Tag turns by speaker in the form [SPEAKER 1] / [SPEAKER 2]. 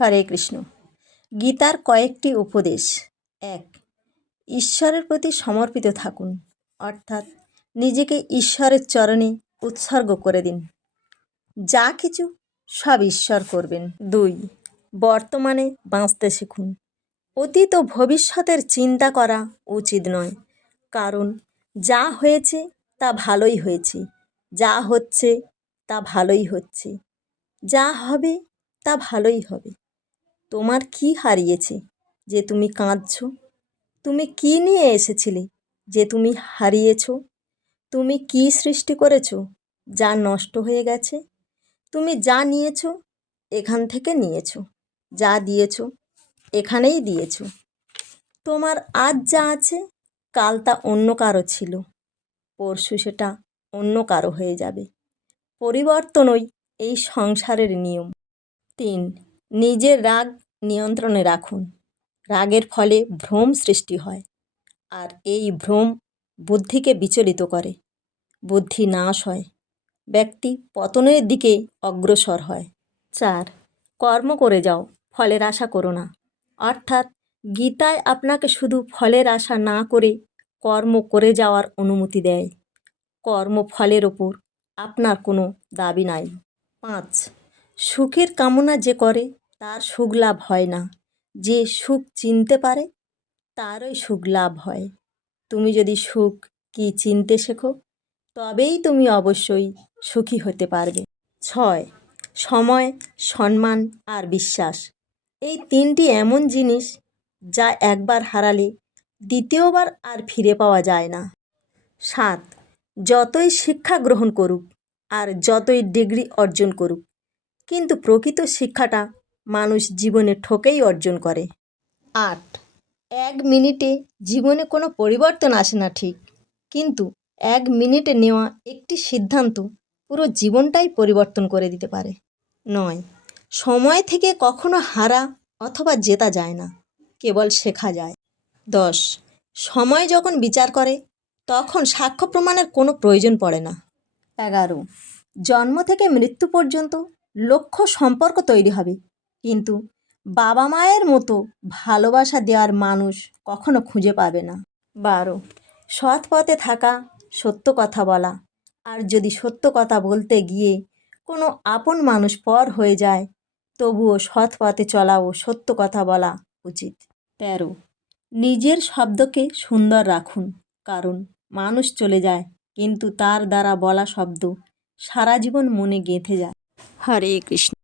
[SPEAKER 1] হরে কৃষ্ণ। গীতার কয়েকটি উপদেশ। এক, ঈশ্বরের প্রতি সমর্পিত থাকুন, অর্থাৎ নিজেকে ঈশ্বরের চরণে উৎসর্গ করে দিন। যা কিছু সব ঈশ্বর করবেন। দুই, বর্তমানে বাঁচতে শিখুন। অতীত ও ভবিষ্যতের চিন্তা করা উচিত নয়, কারণ যা হয়েছে তা ভালোই হয়েছে, যা হচ্ছে তা ভালোই হচ্ছে। যা হবে তা ভালোই হবে। তোমার কি হারিয়েছে যে তুমি কাঁদছো? তুমি কি নিয়ে এসেছিলে যে তুমি হারিয়েছ? তুমি কি সৃষ্টি করেছ যা নষ্ট হয়ে গেছে? তুমি যা নিয়েছো এখান থেকে নিয়েছো, যা দিয়েছ এখানেই দিয়েছ। তোমার আজ যা আছে কাল তা অন্য কারও ছিল, পরশু সেটা অন্য কারও হয়ে যাবে। পরিবর্তনই এই সংসারের নিয়ম। তিন নিজের রাগ নিয়ন্ত্রণে রাখুন। রাগের ফলে ভ্রম সৃষ্টি হয় আর এই ভ্রম বুদ্ধিকে বিচলিত করে। বুদ্ধি নাশ হয়। ব্যক্তি পতনের দিকে অগ্রসর হয়। চার, কর্ম করে যাও, ফলের আশা করো না। অর্থাৎ গীতায় আপনাকে শুধু ফলের আশা না করে কর্ম করে যাওয়ার অনুমতি দেয়। কর্মফলের ওপর আপনার কোনো দাবি নাই। পাঁচ সুখের কামনা যে করে, তার সুখ লাভ হয় না। যে সুখ চিনতে পারে, তারই সুখ লাভ হয়। তুমি যদি সুখ কি চিনতে শেখো, তবেই তুমি অবশ্যই সুখী হতে পারবে। ছয়, সময়, সম্মান আর বিশ্বাস। এই তিনটি এমন জিনিস যা একবার হারালে দ্বিতীয়বার আর ফিরে পাওয়া যায় না। সাত, যতই শিক্ষা গ্রহণ করুক আর যতই ডিগ্রি অর্জন করুক কিন্তু প্রকৃত শিক্ষাটা মানুষ জীবনে ঠকেই অর্জন করে। আট, এক মিনিটে জীবনে কোনো পরিবর্তন আসে না ঠিক, কিন্তু এক মিনিটে নেওয়া একটি সিদ্ধান্ত পুরো জীবনটাই পরিবর্তন করে দিতে পারে। নয়, সময় থেকে কখনো হারা অথবা জেতা যায় না, কেবল শেখা যায়। দশ, সময় যখন বিচার করে, তখন সাক্ষ্য প্রমাণের কোনো প্রয়োজন পড়ে না। এগারো, জন্ম থেকে মৃত্যু পর্যন্ত লক্ষ্য সম্পর্ক তৈরি হবে। কিন্তু বাবা মায়ের মতো ভালোবাসা দেওয়ার মানুষ কখনো খুঁজে পাবে না। বারো, সৎ পথে থাকা, সত্য কথা বলা। আর যদি সত্য কথা বলতে গিয়ে কোনো আপন মানুষ পর হয়ে যায়, তবুও সৎ পথে চলা ও সত্য কথা বলা উচিত। তেরো, নিজের শব্দকে সুন্দর রাখুন। কারণ মানুষ চলে যায়, কিন্তু তার দ্বারা বলা শব্দ সারা জীবন মনে গেঁথে যায়। হরে কৃষ্ণ।